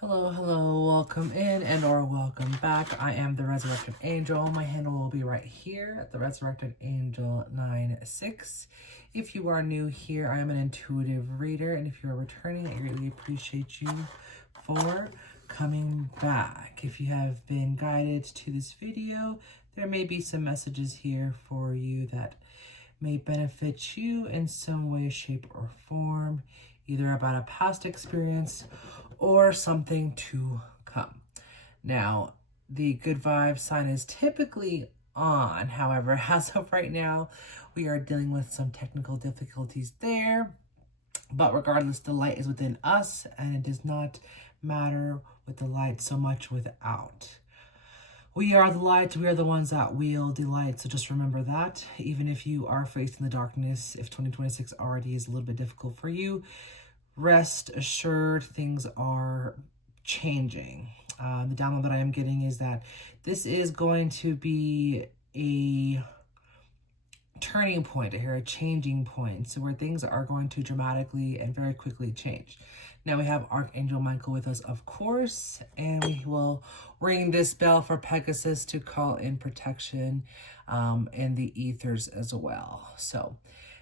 Hello, hello, welcome in and or welcome back. I am the Resurrected Angel. My handle will be right here at The-Resurrected-Angel 96. If you are new here, I am an intuitive reader, and if you are returning, I greatly appreciate you for coming back. If you have been guided to this video, there may be some messages here for you that may benefit you in some way, shape, or form, either about a past experience or something to come. Now, the good vibe sign is typically on. However, as of right now, we are dealing with some technical difficulties there. But regardless, the light is within us, and it does not matter with the light so much without. We are the light. We are the ones that wield the light. So just remember that. Even if you are facing the darkness, if 2026 already is a little bit difficult for you, rest assured things are changing. The download that I am getting is that this is going to be a turning point here, a changing point, so where things are going to dramatically and very quickly change. Now we have Archangel Michael with us, of course, and we will ring this bell for Pegasus to call in protection in the ethers as well. So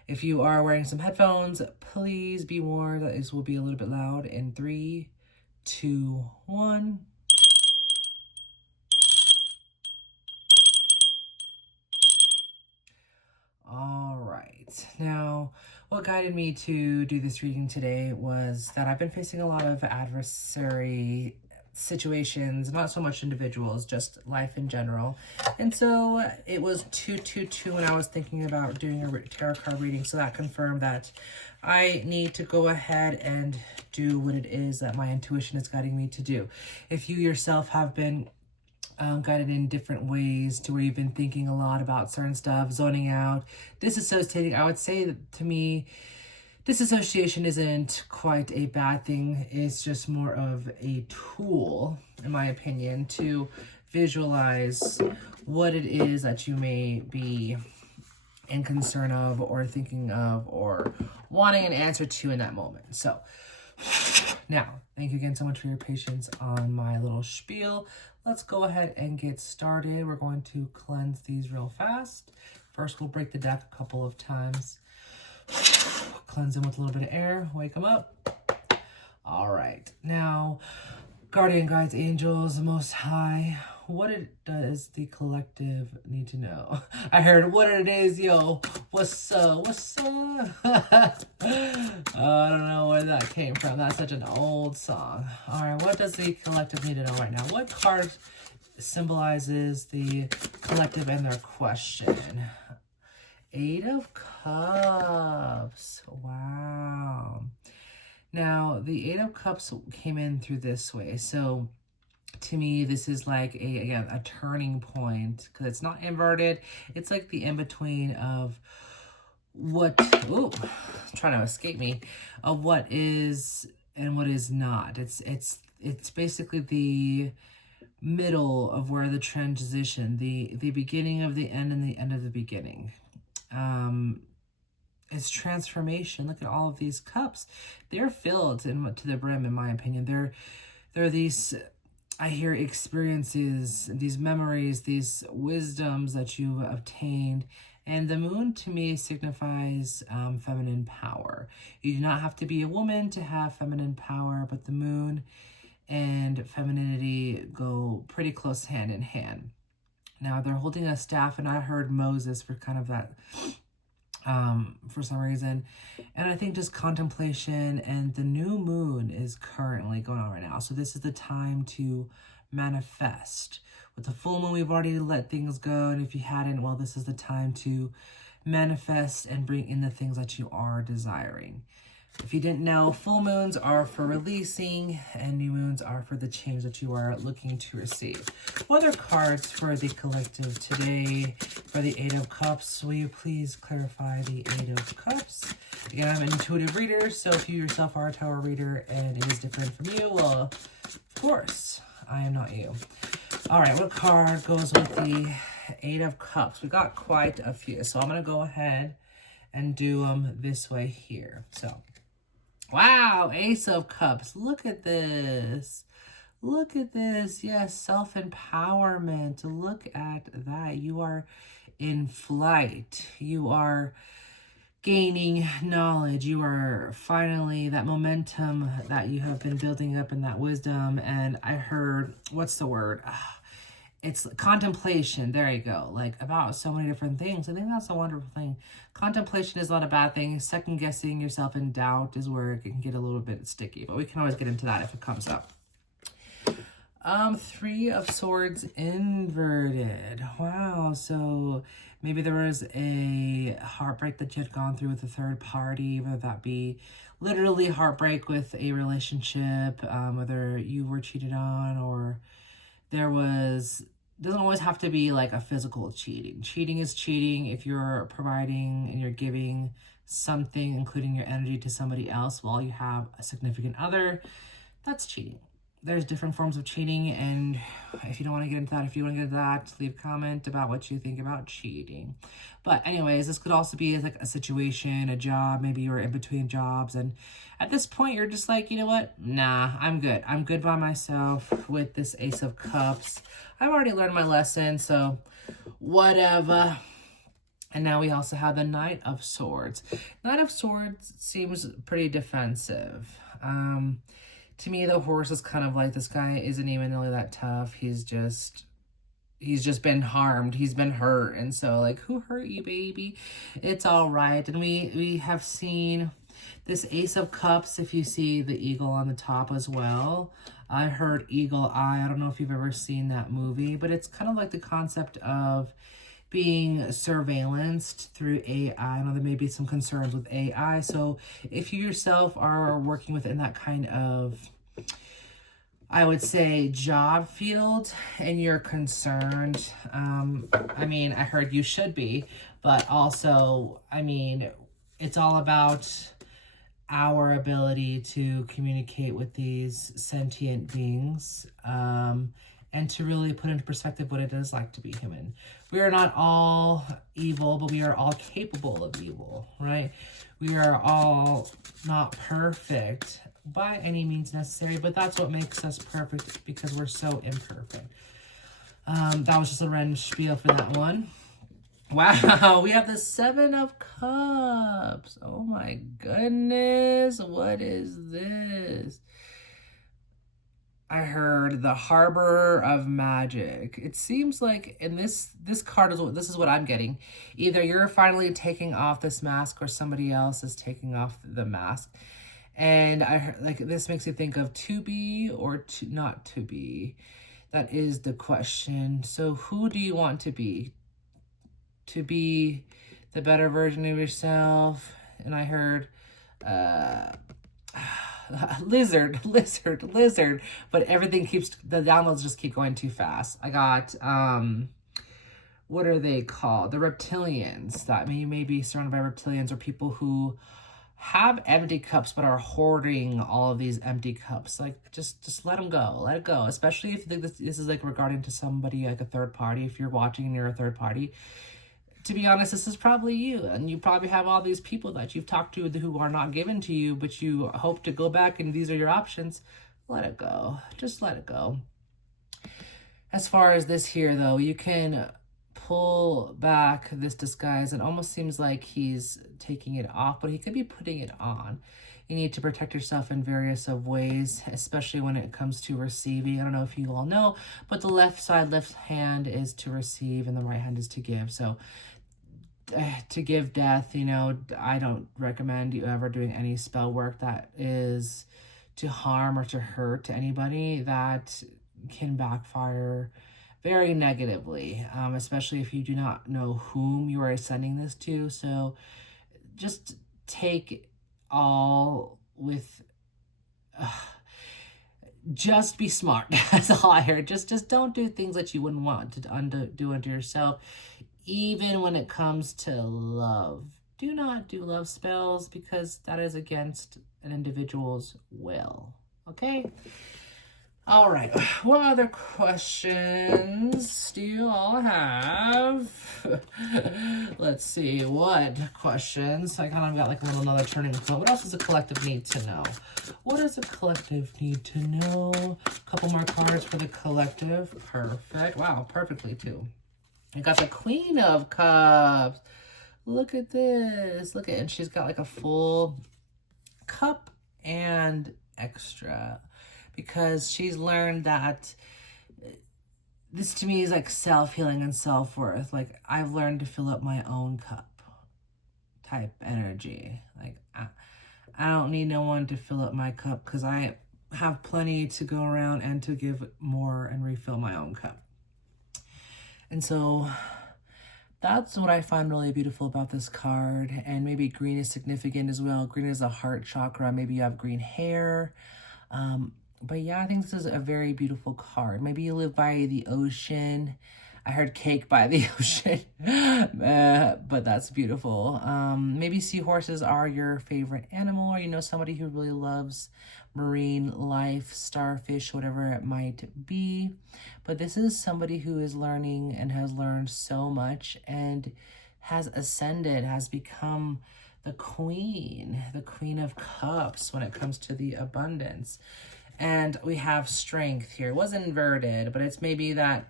if you are wearing some headphones, please be warned that this will be a little bit loud. In 3, 2, 1. All right. Now, what guided me to do this reading today was that I've been facing a lot of adversary situations, not so much individuals, just life in general. And so it was 222 when I was thinking about doing a tarot card reading. So that confirmed that I need to go ahead and do what it is that my intuition is guiding me to do. If you yourself have been guided in different ways to where you've been thinking a lot about certain stuff, zoning out, disassociating, I would say that to me, disassociation isn't quite a bad thing. It's just more of a tool, in my opinion, to visualize what it is that you may be in concern of or thinking of or wanting an answer to in that moment. So now, thank you again so much for your patience on my little spiel. Let's go ahead and get started. We're going to cleanse these real fast. First, we'll break the deck a couple of times. Cleanse them with a little bit of air. Wake them up. All right. Now, guardian guides, angels, most high, what does the collective need to know? I heard what it is, yo. What's up? What's up? I don't know where that came from. That's such an old song. All right, what does the collective need to know right now? What card symbolizes the collective and their question? 8 of Cups. Wow. Now, the 8 of Cups came in through this way. So to me, this is like a turning point, because it's not inverted. It's like the in-between of what, trying to escape me, of what is and what is not. It's basically the middle of where the transition, the beginning of the end and the end of the beginning. It's transformation. Look at all of these cups. They're filled to the brim, in my opinion. They're these, I hear, experiences, these memories, these wisdoms that you obtained. And the moon, to me, signifies feminine power. You do not have to be a woman to have feminine power, but the moon and femininity go pretty close hand in hand. Now, they're holding a staff, and I heard Moses for kind of that, for some reason. And I think just contemplation, and the new moon is currently going on right now. So this is the time to manifest. With the full moon, we've already let things go. And if you hadn't, well, this is the time to manifest and bring in the things that you are desiring. If you didn't know, full moons are for releasing and new moons are for the change that you are looking to receive. What are cards for the collective today for the 8 of Cups? Will you please clarify the 8 of Cups? Again, I'm an intuitive reader, so if you yourself are a tarot reader and it is different from you, well, of course, I am not you. All right, what card goes with the 8 of Cups? We got quite a few, so I'm going to go ahead and do them this way here. So Wow, Ace of Cups. Look at this. Look at this. Yes, self-empowerment. Look at that. You are in flight. You are gaining knowledge. You are finally that momentum that you have been building up and that wisdom. And I heard, what's the word? It's contemplation. There you go. Like about so many different things. I think that's a wonderful thing. Contemplation is not a bad thing. Second guessing yourself in doubt is where it can get a little bit sticky, but we can always get into that if it comes up. Three of Swords inverted. Wow. So maybe there was a heartbreak that you had gone through with a third party, whether that be literally heartbreak with a relationship, whether you were cheated on, or there was, doesn't always have to be like a physical cheating. Cheating is cheating if you're providing and you're giving something, including your energy, to somebody else while you have a significant other. That's cheating. There's different forms of cheating, and if you don't want to get into that, if you want to get into that, leave a comment about what you think about cheating. But anyways, this could also be like a situation, a job, maybe you're in between jobs, and at this point you're just like, you know what, nah, I'm good. I'm good by myself with this Ace of Cups. I've already learned my lesson, so whatever. And now we also have the Knight of Swords. Knight of Swords seems pretty defensive. To me, the horse is kind of like, this guy isn't even really that tough. He's just been harmed. He's been hurt. And so, like, who hurt you, baby? It's all right. And we have seen this Ace of Cups, if you see the eagle on the top as well. I heard Eagle Eye. I don't know if you've ever seen that movie, but it's kind of like the concept of being surveillanced through AI. I know there may be some concerns with AI. So if you yourself are working within that kind of, I would say, job field, and you're concerned, I mean, I heard you should be, but also, I mean, it's all about our ability to communicate with these sentient beings, and to really put into perspective what it is like to be human. We are not all evil, but we are all capable of evil, right? We are all not perfect by any means necessary, but that's what makes us perfect, because we're so imperfect. That was just a random spiel for that one. Wow, we have the Seven of Cups. Oh my goodness, what is this? I heard the Harbor of Magic. It seems like in this card, this is what I'm getting. Either you're finally taking off this mask, or somebody else is taking off the mask. And I heard, like, this makes me think of to be or to not to be. That is the question. So who do you want to be? To be the better version of yourself. And I heard lizard, but everything keeps, the downloads just keep going too fast. I got what are they called? The reptilians. That mean you may be surrounded by reptilians, or people who have empty cups but are hoarding all of these empty cups. Like, just let them go. Let it go. Especially if you think this is like regarding to somebody, like a third party. If you're watching and you're a third party, to be honest, this is probably you. And you probably have all these people that you've talked to who are not given to you, but you hope to go back and these are your options. Let it go. Just let it go. As far as this here, though, you can pull back this disguise. It almost seems like he's taking it off, but he could be putting it on. You need to protect yourself in various of ways, especially when it comes to receiving. I don't know if you all know, but the left hand is to receive and the right hand is to give. So to give death, you know, I don't recommend you ever doing any spell work that is to harm or to hurt to anybody. That can backfire very negatively, especially if you do not know whom you are sending this to. So just take all with, just be smart. That's all I heard. Just don't do things that you wouldn't want to do unto yourself. Even when it comes to love, do not do love spells, because that is against an individual's will. Okay? All right, what other questions do you all have? Let's see, what questions? I kind of got like a little another turning point. What else does a collective need to know? What does a collective need to know? A couple more cards for the collective. Perfect. Wow, perfectly too. I got the Queen of Cups. Look at this. Look at it. And she's got like a full cup and extra, because she's learned that this to me is like self-healing and self-worth. Like, I've learned to fill up my own cup type energy. Like, I don't need no one to fill up my cup, because I have plenty to go around and to give more and refill my own cup. And so that's what I find really beautiful about this card. And maybe green is significant as well. Green is a heart chakra. Maybe you have green hair. But yeah, I think this is a very beautiful card. Maybe you live by the ocean. I heard cake by the ocean, but that's beautiful. Maybe seahorses are your favorite animal, or you know somebody who really loves marine life, starfish, whatever it might be. But this is somebody who is learning and has learned so much and has ascended, has become the queen of cups when it comes to the abundance. And we have strength here. It was inverted, but it's maybe that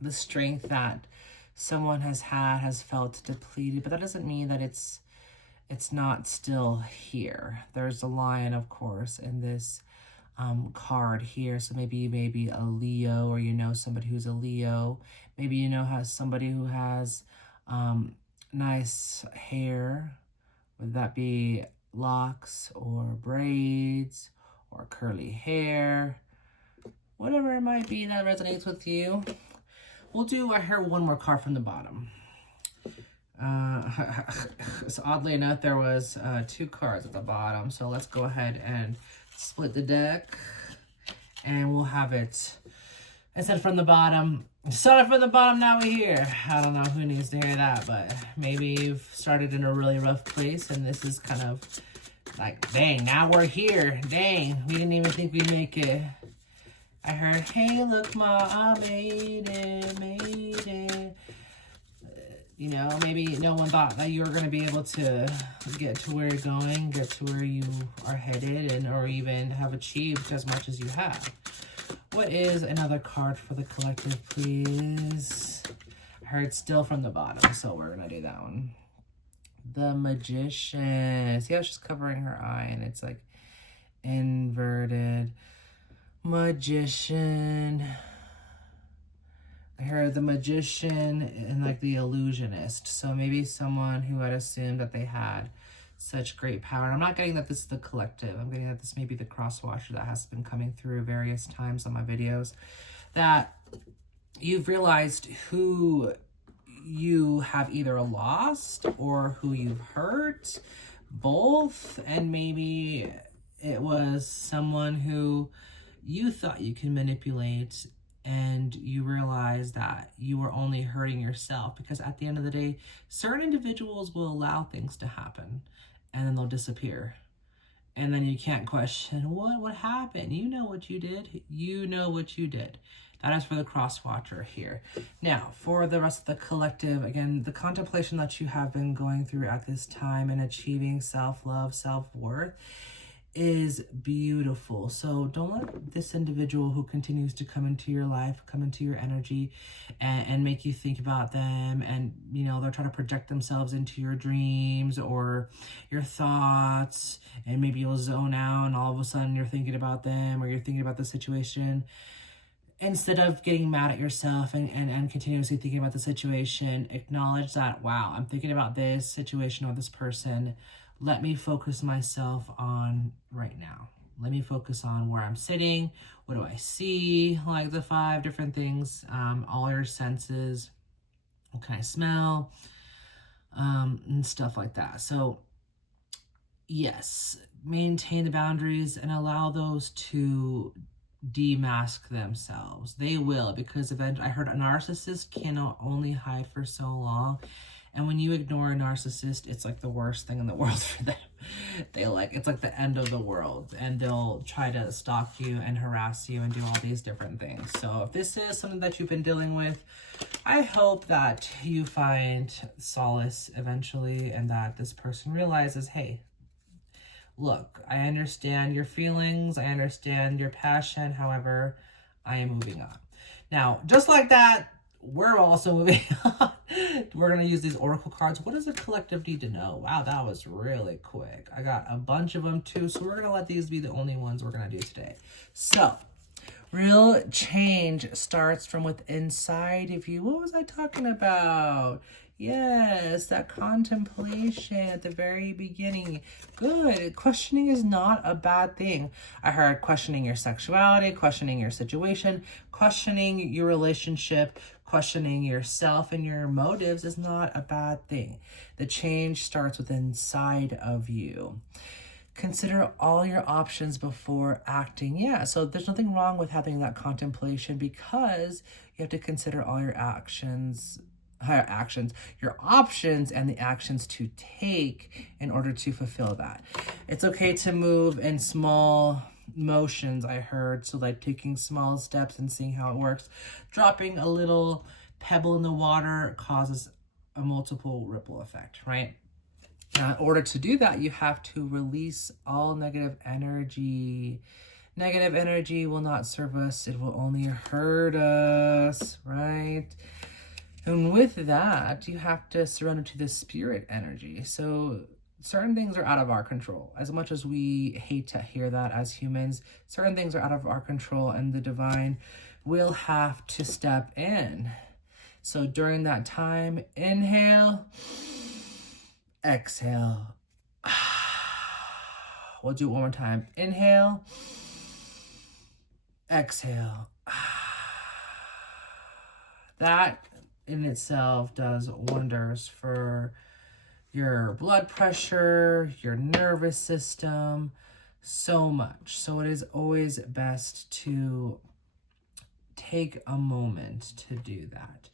the strength that someone has had has felt depleted, but that doesn't mean that it's not still here. There's a lion, of course, in this card here. So maybe you may be a Leo, or you know somebody who's a Leo. Maybe you know has somebody who has nice hair, whether that be locks or braids or curly hair, whatever it might be that resonates with you. We'll do, I heard one more card from the bottom. So oddly enough, there was 2 cards at the bottom. So let's go ahead and split the deck, and we'll have it instead from the bottom. Started from the bottom, now we're here. I don't know who needs to hear that, but maybe you've started in a really rough place, and this is kind of like, dang, now we're here. Dang, we didn't even think we'd make it. I heard, hey, look, Ma, I made it. You know, maybe no one thought that you were going to be able to get to where you're going, get to where you are headed, and or even have achieved as much as you have. What is another card for the collective, please? I heard still from the bottom, so we're going to do that one. The Magician. See how she's covering her eye, and it's like inverted. Magician. I heard the Magician and like the Illusionist. So maybe someone who had assumed that they had such great power. And I'm not getting that this is the collective. I'm getting that this may be the cross-watcher that has been coming through various times on my videos. That you've realized who you have either lost or who you've hurt, both. And maybe it was someone who you thought you could manipulate, and you realize that you were only hurting yourself, because at the end of the day, certain individuals will allow things to happen and then they'll disappear. And then you can't question, what happened? You know what you did. You know what you did. That is for the cross-watcher here. Now, for the rest of the collective, again, the contemplation that you have been going through at this time and achieving self-love, self-worth is beautiful. So don't let this individual who continues to come into your life, come into your energy, and make you think about them, and you know they're trying to project themselves into your dreams or your thoughts, and maybe you'll zone out and all of a sudden you're thinking about them, or you're thinking about the situation. Instead of getting mad at yourself and continuously thinking about the situation, acknowledge that, wow, I'm thinking about this situation or this person. Let me focus myself on right now. Let me focus on where I'm sitting. What do I see? Like the 5 different things, all your senses. What can I smell? And stuff like that. So yes, maintain the boundaries and allow those to demask themselves. They will, because eventually I heard a narcissist cannot only hide for so long, And when you ignore a narcissist, it's like the worst thing in the world for them. It's like the end of the world, and they'll try to stalk you and harass you and do all these different things. So if this is something that you've been dealing with, I hope that you find solace eventually, and that this person realizes, hey, look, I understand your feelings, I understand your passion, however, I am moving on. Now, just like that, we're also moving on. We're going to use these oracle cards. What does the collective need to know? Wow, that was really quick. I got a bunch of them too, so we're going to let these be the only ones we're going to do today. So, real change starts from within inside of you. What was I talking about? Yes, that contemplation at the very beginning. Good. Questioning is not a bad thing. I heard questioning your sexuality, questioning your situation, questioning your relationship, questioning yourself and your motives is not a bad thing. The change starts with inside of you. Consider all your options before acting. Yeah, so there's nothing wrong with having that contemplation, because you have to consider all your your options and the actions to take in order to fulfill that. It's okay to move in small motions, I heard. So like taking small steps and seeing how it works. Dropping a little pebble in the water causes a multiple ripple effect, right? Now, in order to do that, you have to release all negative energy. Negative energy will not serve us. It will only hurt us, right? And with that, you have to surrender to the spirit energy. So certain things are out of our control. As much as we hate to hear that as humans, certain things are out of our control, and the divine will have to step in. So during that time, inhale, exhale. We'll do it one more time. Inhale, exhale. That in itself does wonders for your blood pressure, your nervous system, so much. So it is always best to take a moment to do that.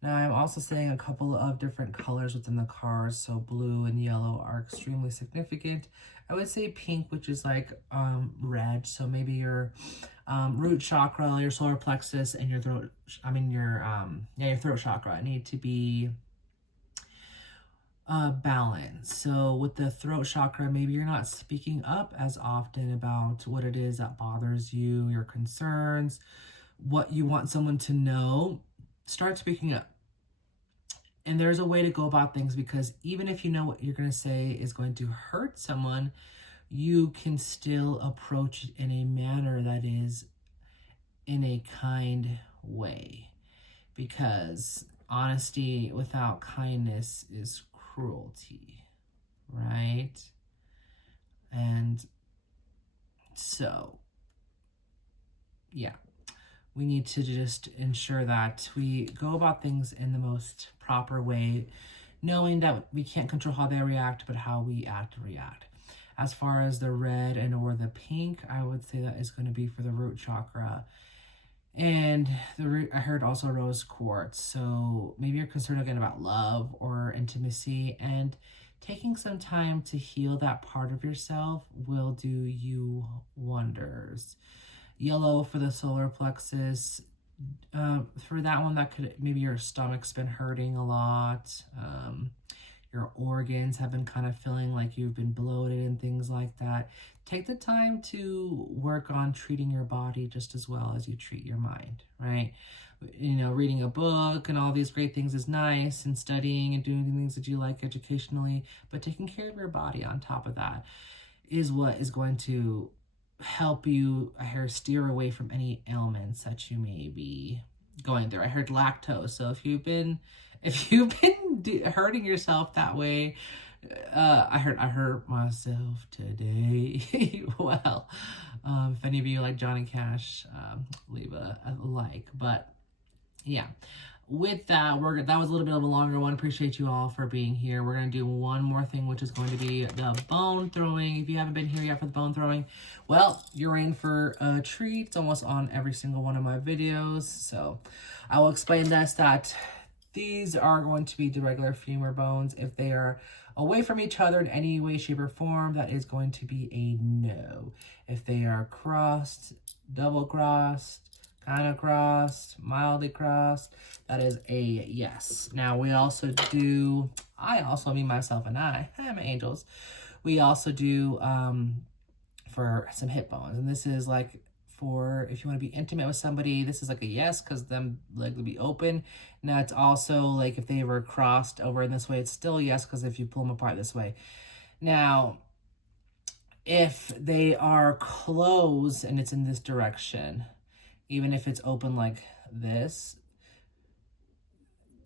Now, I'm also saying a couple of different colors within the cards. So blue and yellow are extremely significant. I would say pink, which is like red. So maybe your root chakra, your solar plexus, and your throat, your throat chakra need to be balanced. So with the throat chakra, maybe you're not speaking up as often about what it is that bothers you, your concerns, what you want someone to know. Start speaking up. And there's a way to go about things, because even if you know what you're going to say is going to hurt someone, you can still approach it in a manner that is in a kind way. Because honesty without kindness is cruelty, right? And so, yeah. We need to just ensure that we go about things in the most proper way, knowing that we can't control how they react, but how we act and react. As far as the red and or the pink, I would say that is going to be for the root chakra. And I heard also rose quartz. So maybe you're concerned again about love or intimacy, and taking some time to heal that part of yourself will do you wonders. Yellow for the solar plexus. For that one, that could, maybe your stomach's been hurting a lot. Your organs have been kind of feeling like you've been bloated and things like that. Take the time to work on treating your body just as well as you treat your mind, right? You know, reading a book and all these great things is nice, and studying and doing things that you like educationally, but taking care of your body on top of that is what is going to help you, I heard, steer away from any ailments that you may be going through. I heard lactose. So if you've been hurting yourself that way, I hurt myself today. Well, if any of you like Johnny Cash, leave a like. But yeah, with that, that was a little bit of a longer one. Appreciate you all for being here. We're going to do one more thing, which is going to be the bone throwing. If you haven't been here yet for the bone throwing, well, you're in for a treat. It's almost on every single one of my videos. So I will explain that These are going to be the regular femur bones. If they are away from each other in any way, shape, or form, that is going to be a no. If they are crossed, double crossed, kind of crossed, mildly crossed, that is a yes. Now we also do, myself and I, my angels, we also do for some hip bones. And this is like for if you want to be intimate with somebody, this is like a yes, because them leg will be open. Now it's also like if they were crossed over in this way, it's still a yes, because if you pull them apart this way. Now, if they are closed and it's in this direction, even if it's open like this,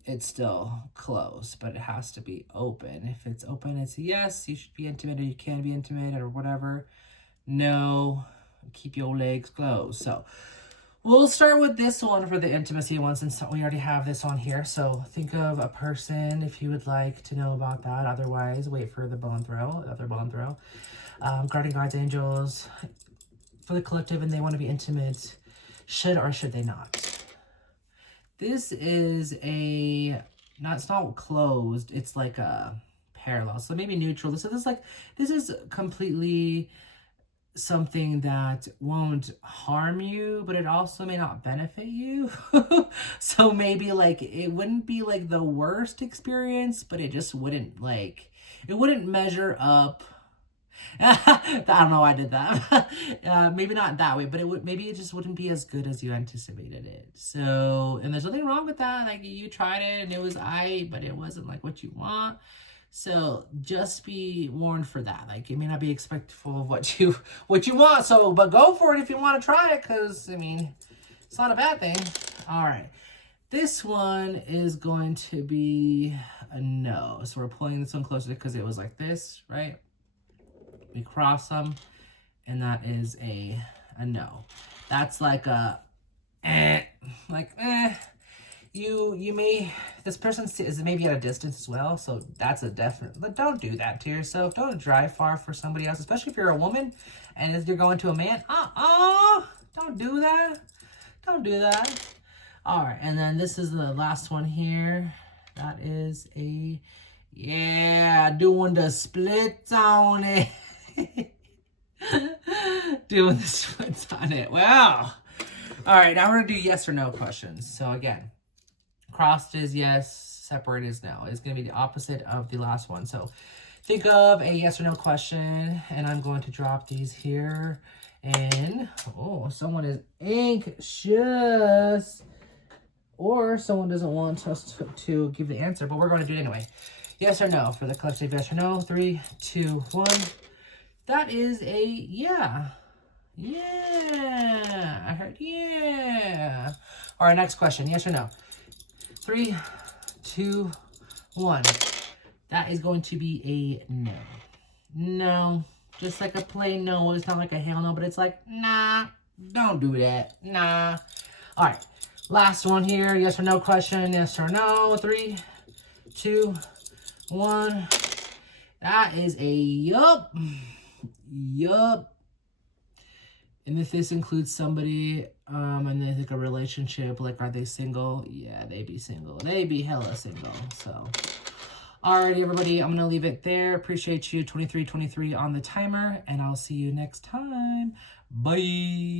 it's still closed, but it has to be open. If it's open, it's a yes, you should be intimate, or you can be intimate, or whatever. No, keep your legs closed. So we'll start with this one for the intimacy one, since we already have this on here. So think of a person if you would like to know about that. Otherwise, wait for the bone throw, other bone throw. Guardian guides, angels, for the collective, and they want to be intimate. Should or should they not? This is it's not closed. It's like a parallel. So maybe neutral. So this is completely something that won't harm you, but it also may not benefit you. So maybe like it wouldn't be like the worst experience, but it just wouldn't it wouldn't measure up. I don't know why I did that. Maybe not that way, but maybe it just wouldn't be as good as you anticipated it. So, and there's nothing wrong with that. Like, you tried it and it was but it wasn't like what you want. So just be warned for that. Like, it may not be expectful of what you want. So, but go for it if you want to try it, because I mean, it's not a bad thing. All right. This one is going to be a no. So we're pulling this one closer because it was like this, right? We cross them, and that is a no. That's like a you may, this person is maybe at a distance as well, so that's a definite. But don't do that to yourself. Don't drive far for somebody else, especially if you're a woman and if you're going to a man. Don't do that. Don't do that. All right, and then this is the last one here. That is a yeah, doing the splits on it. Doing the splits on it. Wow. All right, now we're gonna do yes or no questions. So again, crossed is yes, separate is no. It's gonna be the opposite of the last one. So think of a yes or no question, and I'm going to drop these here. And someone is anxious, or someone doesn't want us to give the answer, but we're going to do it anyway. Yes or no for the collective. Yes or no. 3, 2, 1. That is a yeah. Yeah. I heard yeah. All right, next question. Yes or no. 3, 2, 1. That is going to be a no. No. Just like a plain no. It's not like a hell no, but it's like, nah, don't do that. Nah. All right. Last one here. Yes or no question. Yes or no. 3, 2, 1. That is a yup. Yup. And if this includes somebody and they like a relationship, like, are they single? Yeah, they be single. They be hella single. So alrighty, everybody, I'm gonna leave it there. Appreciate you. 23:23 on the timer, and I'll see you next time. Bye.